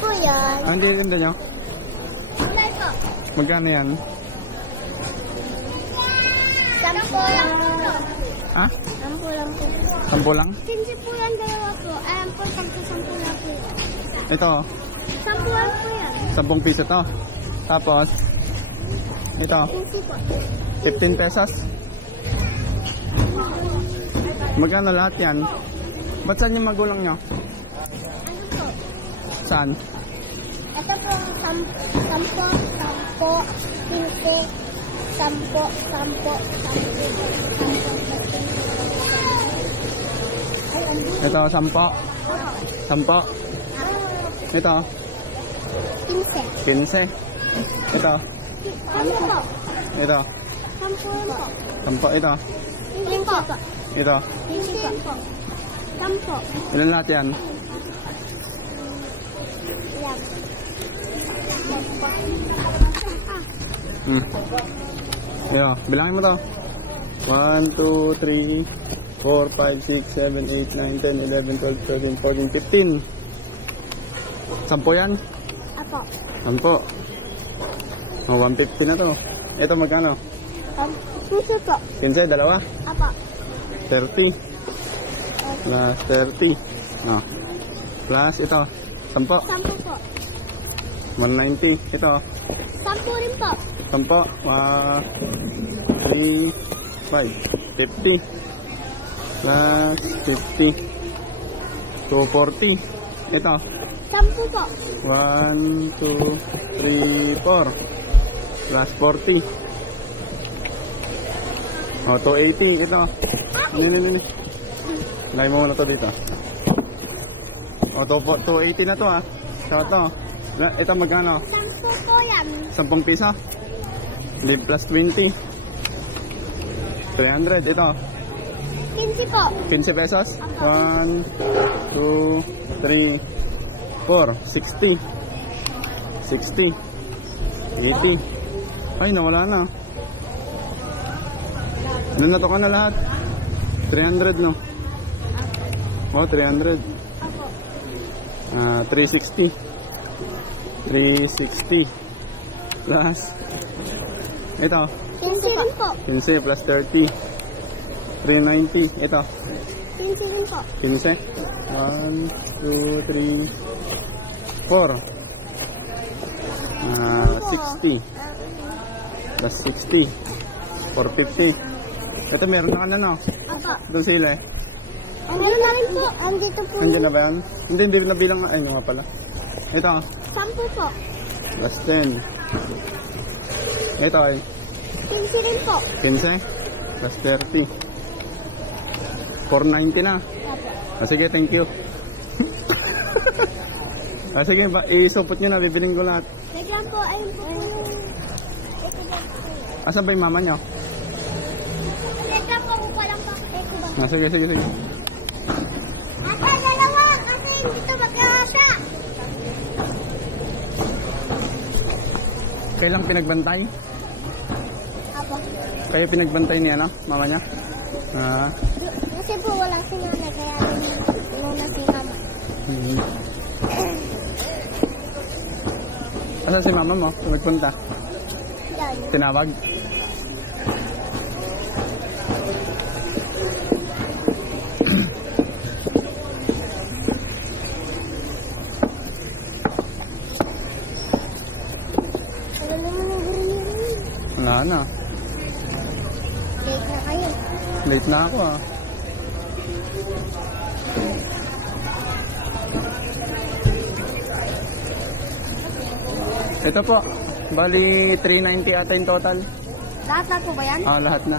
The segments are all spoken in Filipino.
po yan. Ah, hindi rin nyo? Kulay po. Magkano yan? 10 lang po. Ha? 10 lang po. 10 lang? 15 po yan, dalawa po. Ayan po, 10 lang po. Ito, 10 lang po yan. 10 piso to. Tapos, ito, 15 po. 15 pesos. Magkano lahat yan? Ba't saan yung magulang nyo? Ano po? Saan? Ito po, 10, 10, 10, 10, 10, 10, 10, 10. Ito, 10. 10. Ito, 15. 15. Ito, 10 po. ito, 10 po. 10. Ito, 15 po. ito. 15 po. 10 po. Ilan lahat yan? Yan. Ayan, bilangin mo to. 1, 2, 3, 4, 5, 6, 7, 8, 9, 10, 11, 12, 13, 14, 15. 10 yan? Apo. 10. Oh, 150 na to. Ito magkano? 15 po. 15, dalawa? Apo. 30. Plus 30. No. Plus ito. 10. 10 po. 190. Ito. 10 rin po. 10. 3, 5. 50. Plus 50. 240. Ito. 10 po. 1, 2, 3, 4. Plus 40. Oh, 280. Ito. Nini. Lagay mo muna to dito. O, 280 na to ah. So, ito magkano? 10 po yan. 10 piso? Lead plus 20. 300. Ito. 15 po. 15 pesos? 1, 2, 3, 4. 60. 60. 80. Ay, nawala na. Nanato ka na lahat. 300 no? Oh, 300. 360. 360. Plus. Ito. 15 rin po. 15 plus 30. 390. Ito. 15 rin po. 15. 1, 2, 3, 4. 60. Plus 60. 450. Ito meron na ka na no? Apo. Doon sila eh. Meron na rin po. Andito po. Andiyan na ba yan? Hindi na bilang. Ay, nga pala. Ito. 10 po. Plus 10. Ito ay 15 rin po. 15. Plus 30. 490 na. Apo. Sige, thank you. Sige, isupot nyo na. Bibiling ko lahat. Bigyan po. Ayun po. Asan ba yung mama nyo? Bigyan po. Kung walang pa. Sige. Ata, dalawa. Kasi dito magkakata. Kailang pinagbantay? Apo. Kayo pinagbantay niya, no? Mama niya? Kasi po walang sinanay. Kaya nuna si mama. Asan si mama mo? Nagpunta? Yan. Tinawag? Wala na. Late na kayo. Late na ako ah. Ito po. Bali 390 ata yung total. Lahat na po ba yan? Lahat na.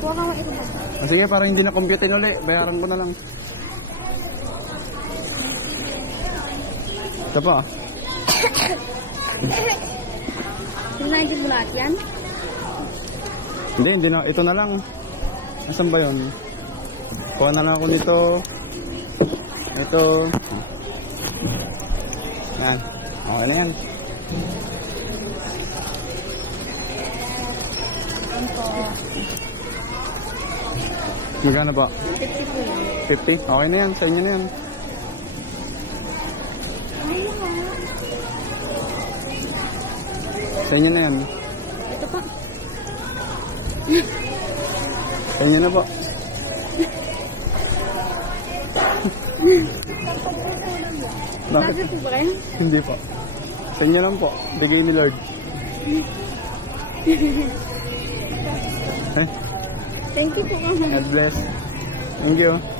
Kuha ka mo ito ba? Sige, para hindi na computerin uli. Bayaran ko na lang. Ito po. Tingnan mo lahat yan? Hindi na. Ito na lang. Asan ba yun? Kuha na lang ako nito. Ito. Yan. Okay na yan. Magkano ba? 50 po yan. 50? Okay na yan. Sa inyo na yan. Sa inyo na yan. Ito pa. Sa inyo na po. Bakit? Sabi po ba kayo? Hindi po. Sa inyo lang po. Bigay ni Lord. Eh, Thank you po. God bless. Thank you.